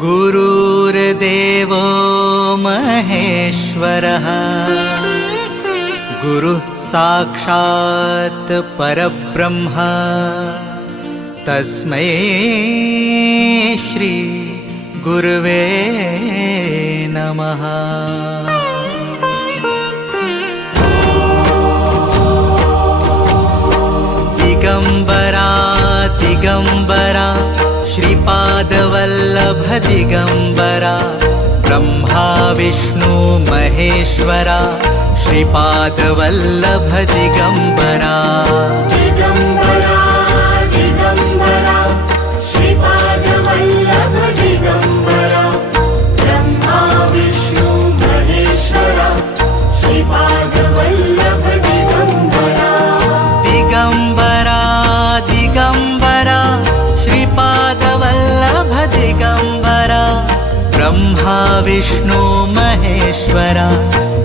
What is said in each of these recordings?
गुरुर्देवो महेश्वरः गुरुः साक्षात् परब्रह्म तस्मै श्री गुरुवे नमः। दिगंबरा दिगंबरा श्रीपादवल्लभ दिगंबरा ब्रह्मा विष्णु महेश्वरा श्रीपादवल्लभ दिगंबरा। दिगंबरा दिगंबरा श्रीपादवल्लभ दिगंबरा ब्रह्मा विष्णु महेश्वरा श्रीपादवल्लभ दिगंबरा। दिगंबरा दिगंबरा श्रीपादवल्लभ दिगंबरा ब्रह्मा विष्णु महेश्वरा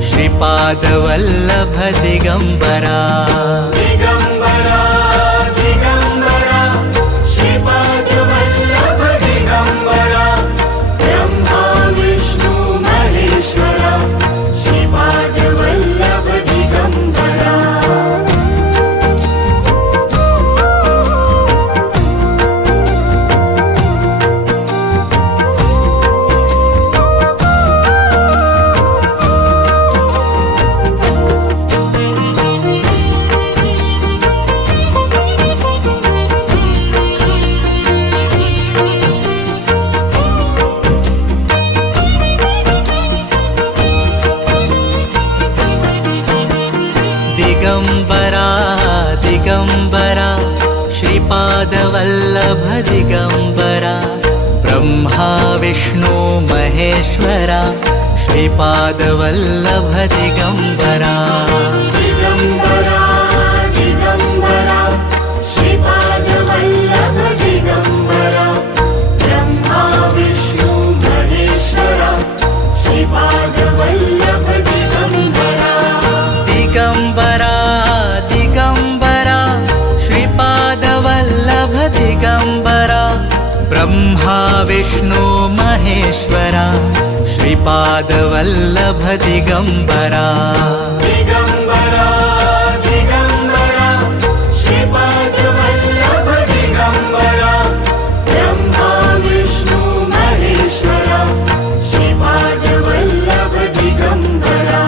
श्रीपादवल्लभ दिगंबरा। दिगंबरा दिगंबरा श्रीपादवल्लभ दिगंबरा ब्रह्मा विष्णु महेश्वरा श्रीपादवल्लभ दिगंबरा। दिगंबरा दिगंबरा श्रीपादवल्लभ दिगंबरा ब्रह्मा विष्णु महेश्वरा श्रीपादवल्लभ दिगंबरा। दिगंबरा दिगंबरा श्रीपादवल्लभ दिगंबरा ब्रह्मा विष्णु महेश्वरा श्रीपादवल्लभ दिगंबरा। दिगंबरा दिगंबरा श्रीपादवल्लभ दिगंबरा ब्रह्मा विष्णु महेश्वरा श्रीपादवल्लभ दिगंबरा। दिगंबरा दिगंबरा श्रीपादवल्लभ दिगंबरा ब्रह्मा विष्णु महेश्वरा श्रीपादवल्लभ दिगंबरा।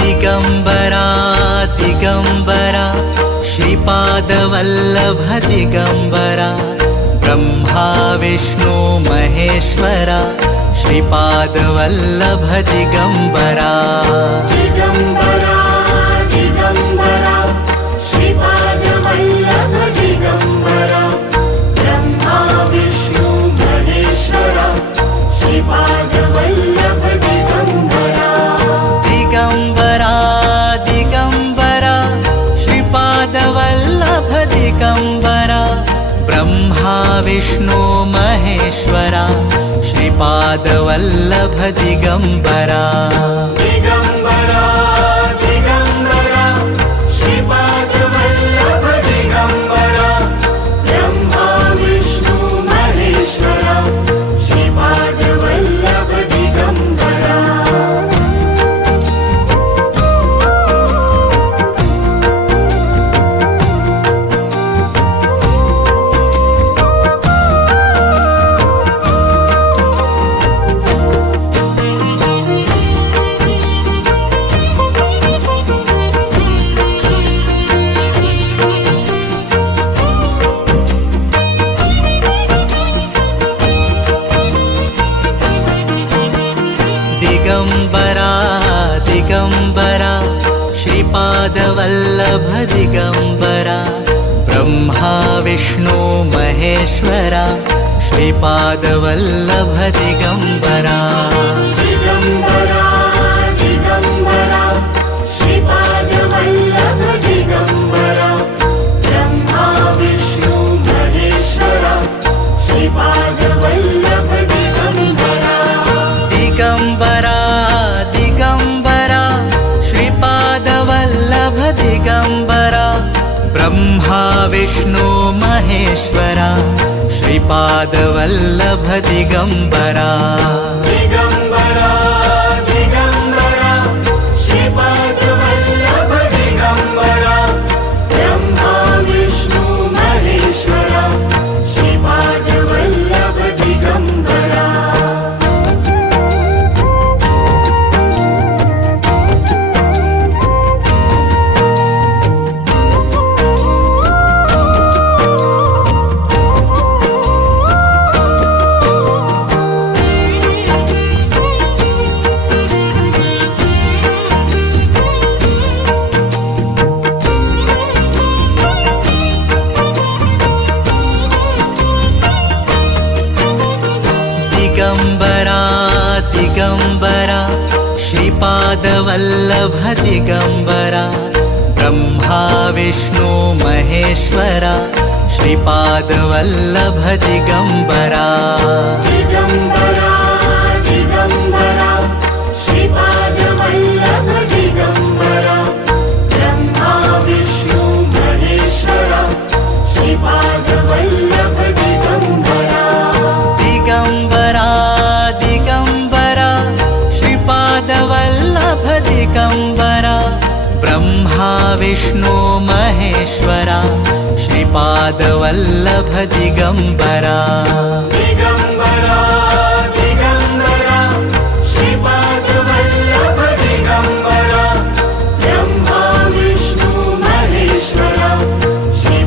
दिगंबरा दिगंबरा श्रीपादवल्लभ दिगंबरा ब्रह्मा विष्णु महेश्वरा श्रीपादवल्लभ दिगंबरा। दिगंबरा दिगंबरा श्रीपादवल्लभ दिगंबरा ब्रह्मा विष्णु महेश्वरा श्रीपादवल्लभ दिगंबरा। दिगंबरा दिगंबरा श्रीपादवल्लभ दिगंबरा ब्रह्मा विष्णु महेश्वरा श्रीपादवल्लभ दिगंबरा। दिगंबरा दिगंबरा श्रीपादवल्लभ दिगंबरा ब्रह्मा विष्णु महेश्वरा श्रीपादवल्लभ दिगंबरा। दिगंबरा दिगंबरा श्रीपादवल्लभ दिगंबरा ब्रह्मा विष्णु महेश्वरा श्रीपादवल्लभ दिगंबरा। महेश्वरा श्रीपादवल्लभ दिगम्बरा दिगम्बरा दिगम्बरा श्रीपादवल्लभ दिगम्बरा ब्रह्मा विष्णु महेश्वरा श्रीपादवल्लभ दिगम्बरा दिगम्बरा दिगम्बरा श्रीपादवल्लभ दिगम्बरा ब्रह्मा विष्णु महेश्वरा श्रीपादवल्लभ दिगम्बरा दिगम्बरा दिगम्बरा श्रीपादवल्लभ दिगम्बरा ब्रह्मा विष्णु महेश्वरा श्रीपादवल्लभ दिगम्बरा दिगम्बरा दिगम्बरा श्रीपादवल्लभ दिगम्बरा ब्रह्मा विष्णु महेश्वरा श्रीपादवल्लभ दिगम्बरा दिगम्बरा दिगम्बरा श्रीपादवल्लभ दिगम्बरा ब्रह्मा विष्णु महेश्वरा श्रीपादवल्लभ दिगम्बरा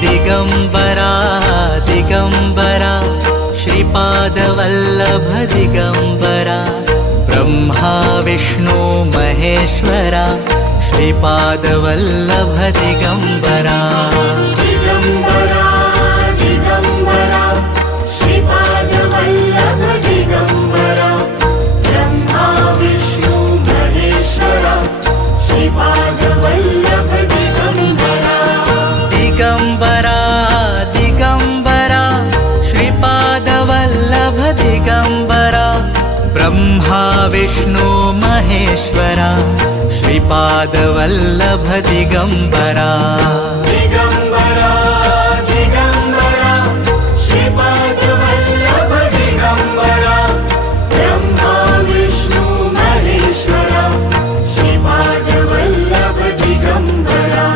दिगम्बरा दिगम्बरा श्रीपादवल्लभ दिगम्बरा ब्रह्मा विष्णु महेश्वरा श्रीपादवल्लभ दिगम्बरा दिगम्बरा दिगम्बरा श्रीपादवल्लभ दिगम्बरा ब्रह्मा विष्णु महेश्वरा श्रीपादवल्लभ दिगम्बरा दिगम्बरा दिगम्बरा श्रीपादवल्लभ दिगम्बरा ब्रह्मा विष्णु महेश्वरा श्रीपादवल्लभ दिगम्बरा दिगम्बरा दिगम्बरा श्रीपादवल्लभ दिगम्बरा ब्रह्मा विष्णु महेश्वरा श्रीपादवल्लभ दिगम्बरा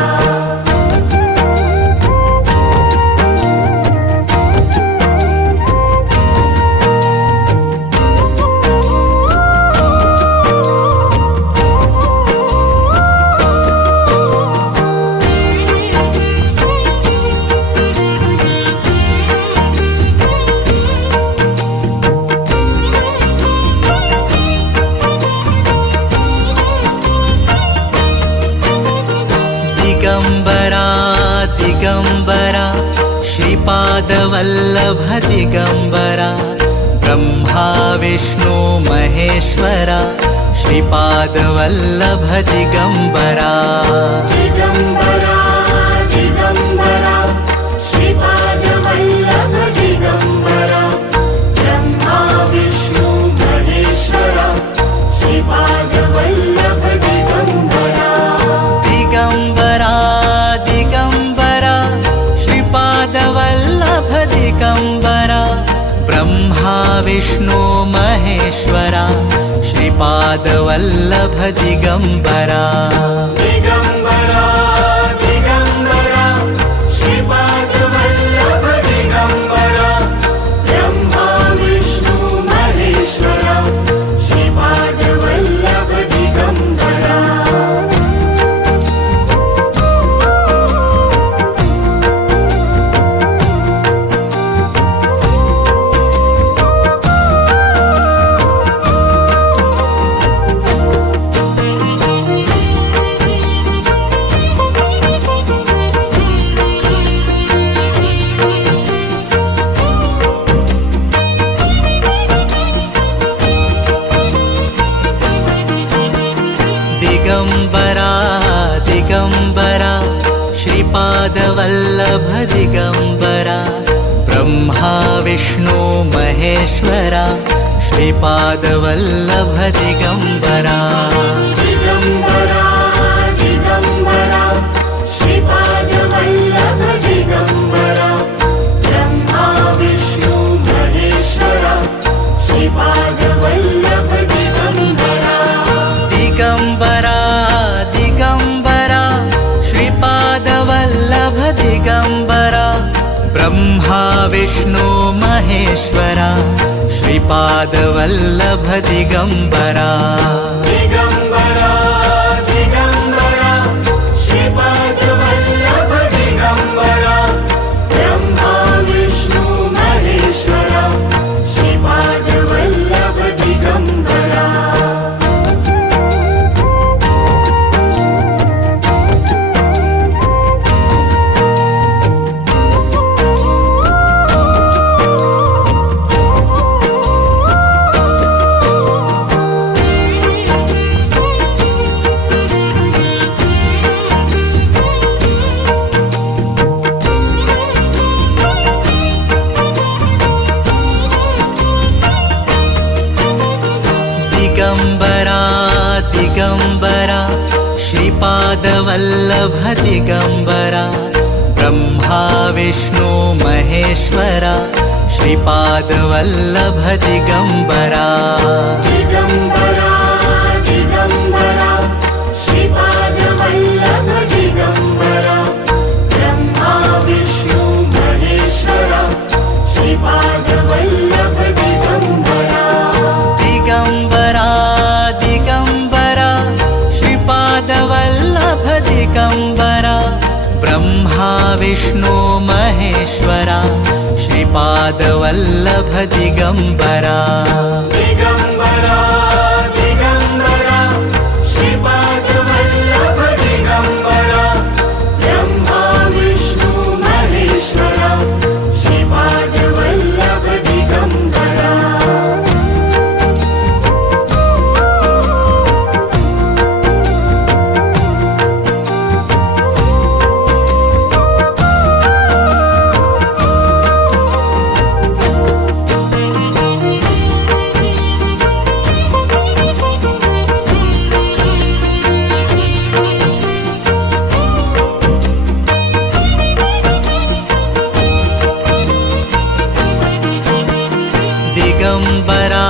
दिगम्बरा दिगम्बरा श्रीपादवल्लभ दिगम्बरा ब्रह्मा विष्णु महेश्वरा श्रीपादवल्लभ दिगम्बरा दिगम्बरा दिगम्बरा श्रीपादवल्लभ दिगम्बरा ब्रह्मा विष्णु महेश्वरा श्रीपादवल्लभ दिगम्बरा दिगम्बरा दिगम्बरा श्रीपादवल्लभ दिगम्बरा ब्रह्मा विष्णु महेश्वरा श्रीपादवल्लभ दिगम्बरा दिगम्बरा दिगम्बरा श्रीपादवल्लभ दिगम्बरा ब्रह्मा विष्णु महेश्वरा श्रीपादवल्लभ दिगम्बरा श्रीपादवल्लभ दिगम्बरा ब्रह्मा विष्णु महेश्वरा श्रीपादवल्लभ दिगम्बरा दिगम्बरा दिगम्बरा श्रीपादवल्लभ दिगम्बरा ब्रह्मा विष्णु महेश्वरा श्रीपादवल्लभ दिगम्बरा दिगम्बरा दिगम्बरा श्रीपादवल्लभ दिगम्बरा ब्रह्मा विष्णु महेश्वरा श्रीपादवल्लभ दिगम्बरा दिगम्बरा दिगम्बरा श्रीपादवल्लभ दिगम्बरा ब्रह्मा विष्णु महेश्वरा श्रीपादवल्लभ दिगम्बरा दिगम्बरा दिगम्बरा श्रीपादवल्लभ दिगम्बरा ब्रह्मा विष्णु महेश्वरा श्रीपादवल्लभ दिगम्बरा दिगम्बरा दिगम्बरा श्रीपादवल्लभ दिगम्बरा ब्रह्मा विष्णु महेश्वरा श्रीपादवल्लभ दिगम्बरा दिगम्बरा दिगम्बरा श्रीपादवल्लभ दिगम्बरा ब्रह्मा विष्णु महेश्वरा श्रीपादवल्लभ दिगम्बरा दिगम्बरा दिगम्बरा श्रीपादवल्लभ दिगम्बरा ब्रह्मा विष्णु महेश्वरा श्रीपादवल्लभ दिगम्बरा दिगम्बरा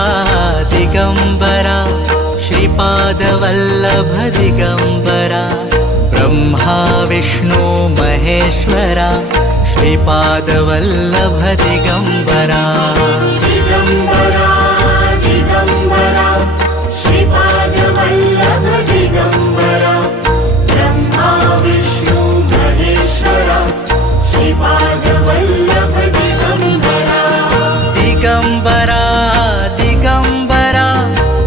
दिगम्बरा श्रीपादवल्लभ दिगम्बरा ब्रह्मा विष्णु महेश्वरा श्रीपादवल्लभ दिगम्बरा दिगम्बरा दिगम्बरा श्रीपादवल्लभ दिगम्बरा ब्रह्मा विष्णु महेश्वरा श्रीपादवल्लभ दिगम्बरा दिगम्बरा दिगम्बरा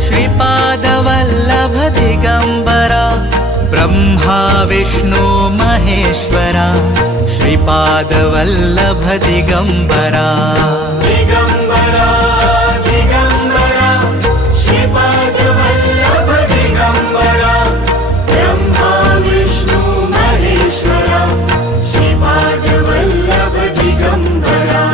श्रीपादवल्लभ दिगम्बरा ब्रह्मा विष्णु महेश्वरा श्रीपादवल्लभ दिगम्बरा दिगम्बरा दिगम्बरा श्रीपादवल्लभ दिगम्बरा ब्रह्मा विष्णु महेश्वरा श्रीपादवल्लभ दिगम्बरा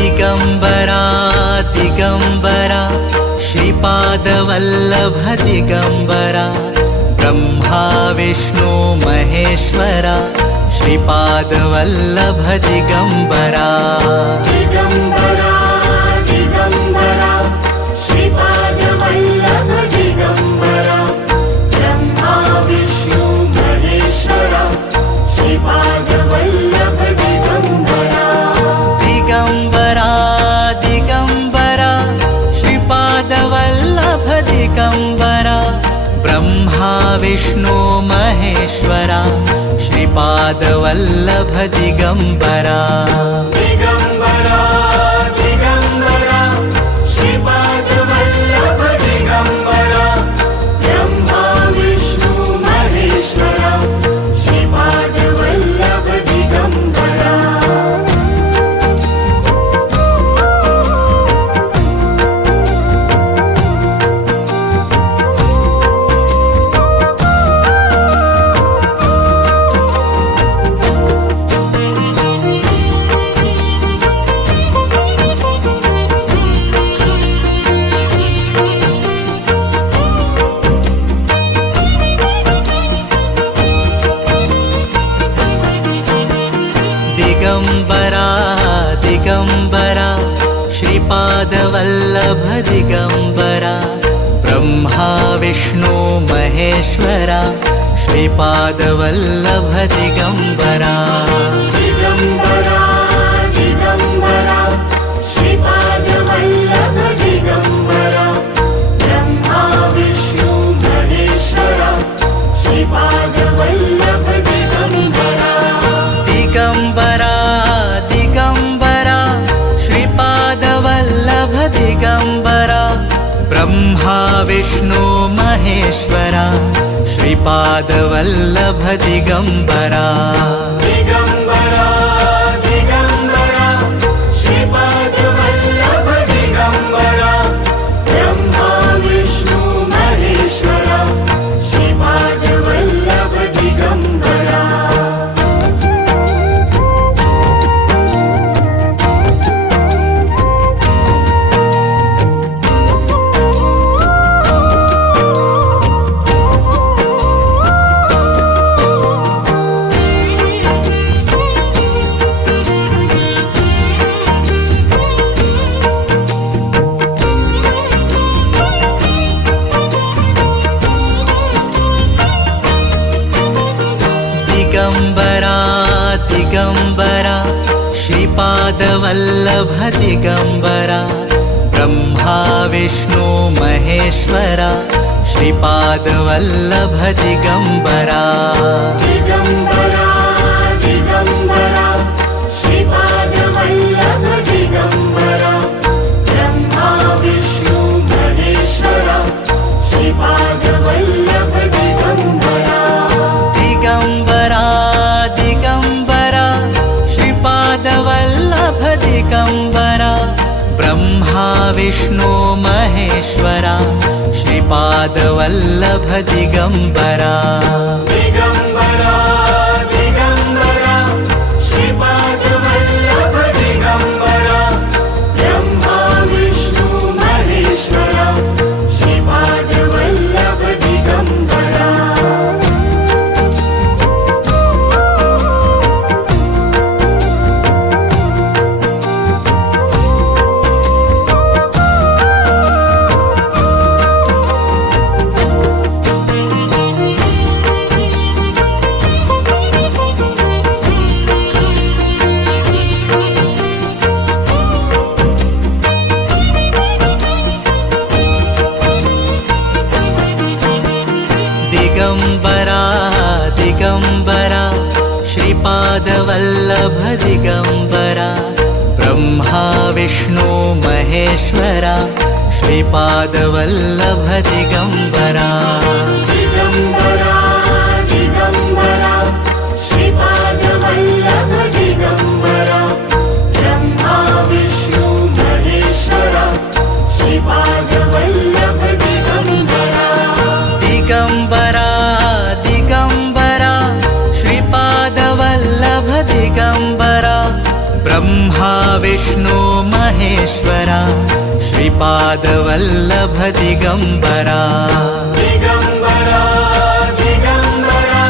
दिगम्बरा दिगम्बरा श्रीपादवल्लभ दिगम्बरा ब्रह्मा विष्णु महेश्वरा श्रीपादवल्लभ दिगम्बरा दिगम्बरा दिगम्बरा श्रीपादवल्लभ दिगम्बरा ब्रह्मा विष्णु महेश्वरा श्रीपादवल्लभ दिगम्बरा दिगम्बरा दिगम्बरा श्रीपादवल्लभ दिगम्बरा ब्रह्मा विष्णु महेश्वरा श्री श्रीपादवल्लभ दिगम्बरा दिगम्बरा दिगम्बरा श्रीपादवल्लभ दिगम्बरा ब्रह्मा विष्णु महेश्वरा श्रीपादवल्लभ दिगम्बरा दिगम्बरा दिगम्बरा श्रीपादवल्लभ दिगम्बरा ब्रह्मा विष्णु महेश्वरा श्रीपादवल्लभ दिगम्बरा दिगम्बरा दिगम्बरा श्रीपादवल्लभ दिगम्बरा ब्रह्मा विष्णु महेश्वरा श्रीपादवल्लभ दिगम्बरा दिगम्बरा दिगम्बरा श्रीपादवल्लभ दिगम्बरा ब्रह्मा विष्णु महेश्वरा श्रीपादवल्लभ दिगम्बरा दिगम्बरा दिगम्बरा श्रीपादवल्लभ दिगम्बरा ब्रह्मा विष्णु महेश्वरा श्रीपादवल्लभ दिगम्बरा दिगम्बरा दिगम्बरा श्रीपादवल्लभ दिगम्बरा ब्रह्मा विष्णु महेश्वरा श्रीपादवल्लभ दिगम्बरा दिगम्बरा दिगम्बरा श्रीपादवल्लभ दिगम्बरा ब्रह्मा विष्णु महेश्वरा श्रीपादवल्लभ दिगम्बरा दिगम्बरा दिगम्बरा श्रीपादवल्लभ दिगम्बरा ब्रह्मा विष्णु महेश्वरा श्रीपादवल्लभ दिगम्बरा दिगम्बरा दिगम्बरा श्रीपादवल्लभ दिगम्बरा ब्रह्मा विष्णु महेश्वरा श्रीपादवल्लभ दिगम्बरा दिगम्बरा दिगम्बरा श्रीपादवल्लभ दिगम्बरा ब्रह्मा विष्णु महेश्वरा श्रीपादवल्लभ दिगम्बरा दिगम्बरा दिगम्बरा श्रीपादवल्लभ दिगम्बरा ब्रह्मा विष्णु महेश्वरा श्रीपादवल्लभ दिगम्बरा दिगम्बरा दिगम्बरा श्रीपादवल्लभ दिगम्बरा ब्रह्मा विष्णु महेश्वरा श्रीपादवल्लभ दिगम्बरा दिगम्बरा दिगम्बरा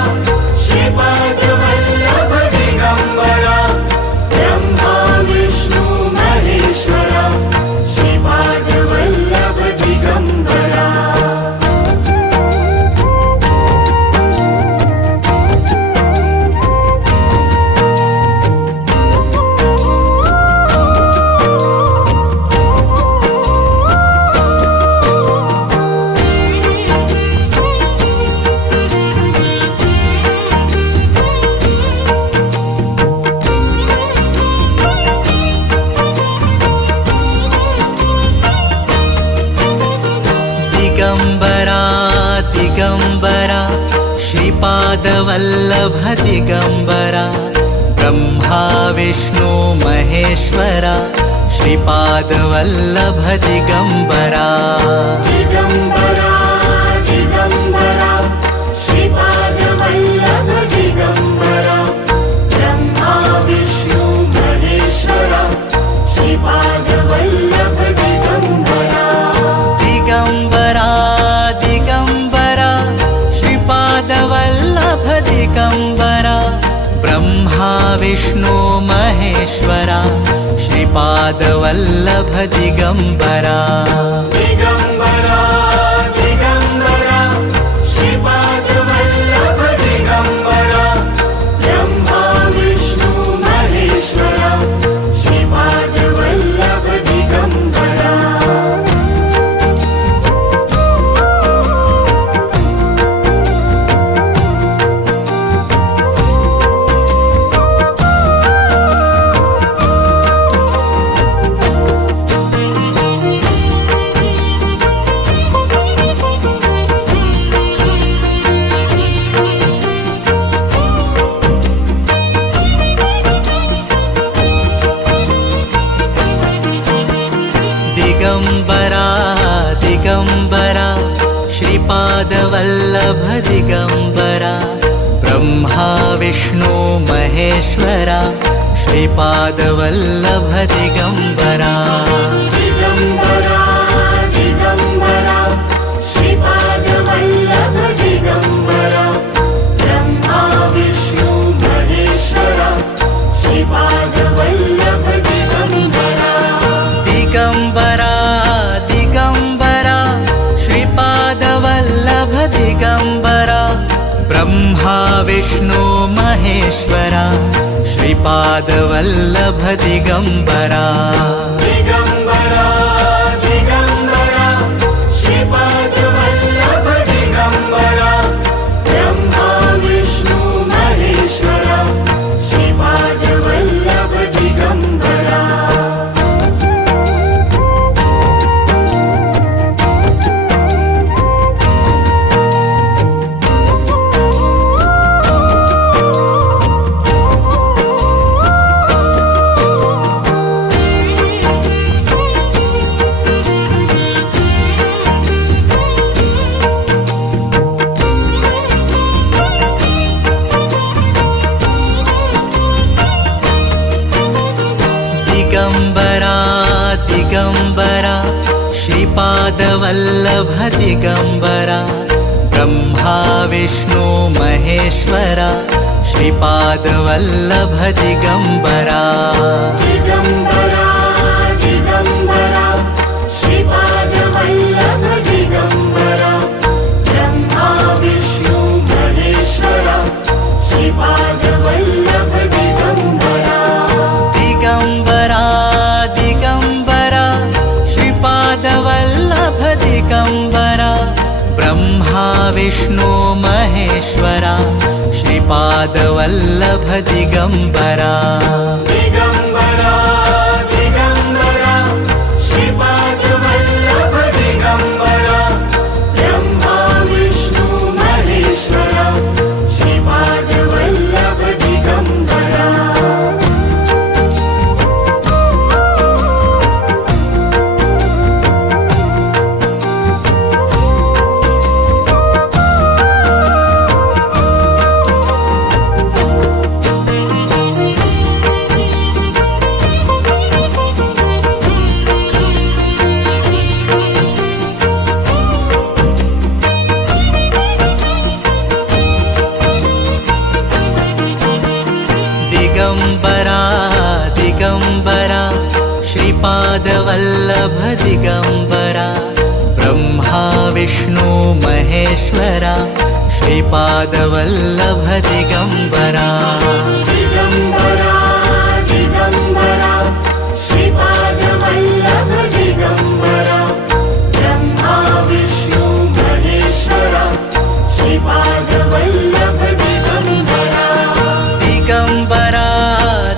श्रीपादवल्लभ दिगम्बरा ब्रह्मा विष्णु महेश्वरा श्रीपादवल्लभ दिगम्बरा श्रीपादवल्लभ दिगम्बरा ब्रह्मा विष्णु महेश्वरा श्रीपादवल्लभ दिगम्बरा दिगम्बरा दिगम्बरा श्रीपादवल्लभ दिगम्बरा ब्रह्मा विष्णु महेश्वरा श्रीपादवल्लभ दिगम्बरा दिगम्बरा दिगम्बरा श्रीपादवल्लभ दिगम्बरा ब्रह्मा विष्णु महेश्वरा श्रीपादवल्लभ दिगम्बरा दिगम्बरा दिगम्बरा श्रीपादवल्लभ दिगम्बरा ब्रह्मा विष्णु महेश्वरा श्रीपादवल्लभ दिगम्बरा दिगम्बरा दिगम्बरा श्रीपादवल्लभ दिगम्बरा ब्रह्मा विष्णु महेश्वरा श्रीपादवल्लभ दिगम्बरा दिगम्बरा दिगम्बरा श्रीपादवल्लभ दिगम्बरा ब्रह्मा विष्णु महेश्वरा श्रीपादवल्लभ दिगम्बरा दिगम्बरा दिगम्बरा श्रीपादवल्लभ दिगम्बरा ब्रह्मा विष्णु महेश्वरा श्रीपादवल्लभ दिगम्बरा दिगम्बरा दिगम्बरा श्रीपादवल्लभ दिगम्बरा ब्रह्मा विष्णु महेश्वरा श्रीपादवल्लभ दिगम्बरा दिगम्बरा दिगम्बरा श्रीपादवल्लभ दिगम्बरा ब्रह्मा विष्णु महेश्वरा श्रीपादवल्लभ दिगम्बरा दिगम्बरा दिगम्बरा श्रीपादवल्लभ दिगम्बरा ब्रह्मा विष्णु महेश्वरा श्रीपादवल्लभ दिगम्बरा दिगम्बरा दिगम्बरा श्रीपादवल्लभ दिगम्बरा ब्रह्मा विष्णु महेश्वरा श्रीपादवल्लभ दिगम्बरा दिगम्बरा दिगम्बरा श्रीपादवल्लभ दिगम्बरा ब्रह्मा विष्णु महेश्वरा श्रीपादवल्लभ दिगम्बरा दिगम्बरा दिगम्बरा श्रीपादवल्लभ दिगम्बरा ब्रह्मा विष्णु महेश्वरा श्रीपादवल्लभ दिगम्बरा दिगम्बरा दिगम्बरा श्रीपादवल्लभ दिगम्बरा ब्रह्मा विष्णु महेश्वरा श्रीपादवल्लभ दिगम्बरा दिगम्बरा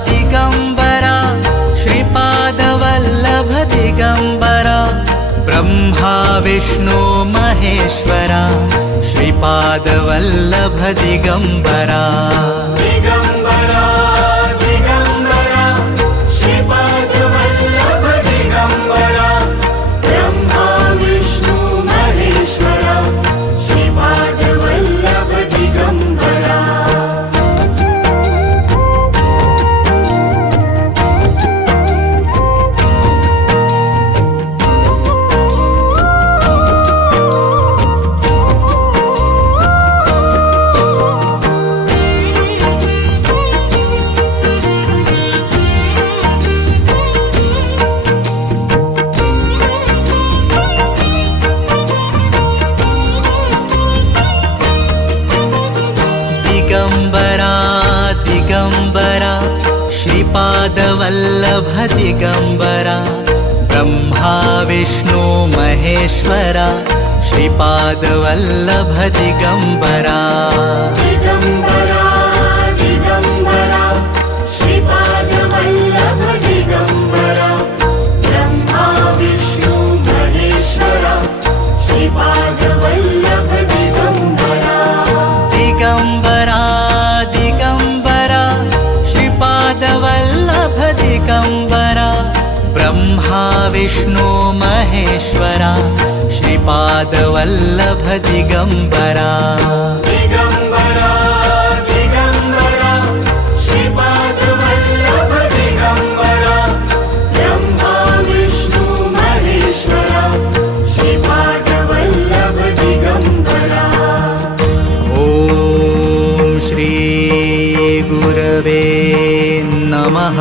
दिगम्बरा श्रीपादवल्लभ दिगम्बरा ब्रह्मा विष्णु महेश्वरा श्रीपादवल्लभ दिगम्बरा दिगम्बरा दिगम्बरा श्रीपादवल्लभ दिगम्बरा ब्रह्मा विष्णु महेश्वरा श्रीपादवल्लभ दिगम्बरा दिगम्बरा दिगम्बरा श्रीपादवल्लभ दिगम्बरा ब्रह्मा विष्णु महेश्वरा श्रीपादवल्लभ दिगम्बरा दिगम्बरा दिगम्बरा श्रीपादवल्लभ दिगम्बरा ब्रह्मा विष्णु महेश्वरा श्रीपादवल्लभ दिगम्बरा दिगम्बरा दिगम्बरा श्रीपादवल्लभ दिगम्बरा ब्रह्मा विष्णु महेश्वरा श्रीपादवल्लभ दिगम्बरा दिगम्बरा दिगम्बरा श्रीपादवल्लभ दिगम्बरा ब्रह्मा विष्णु महेश्वरा श्रीपादवल्लभ दिगम्बरा ॐ श्री गुरवे नमः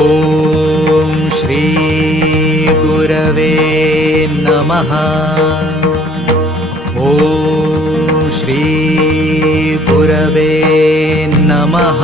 ॐ श्री गुरवे नमः ॐ श्री गुरवे नमः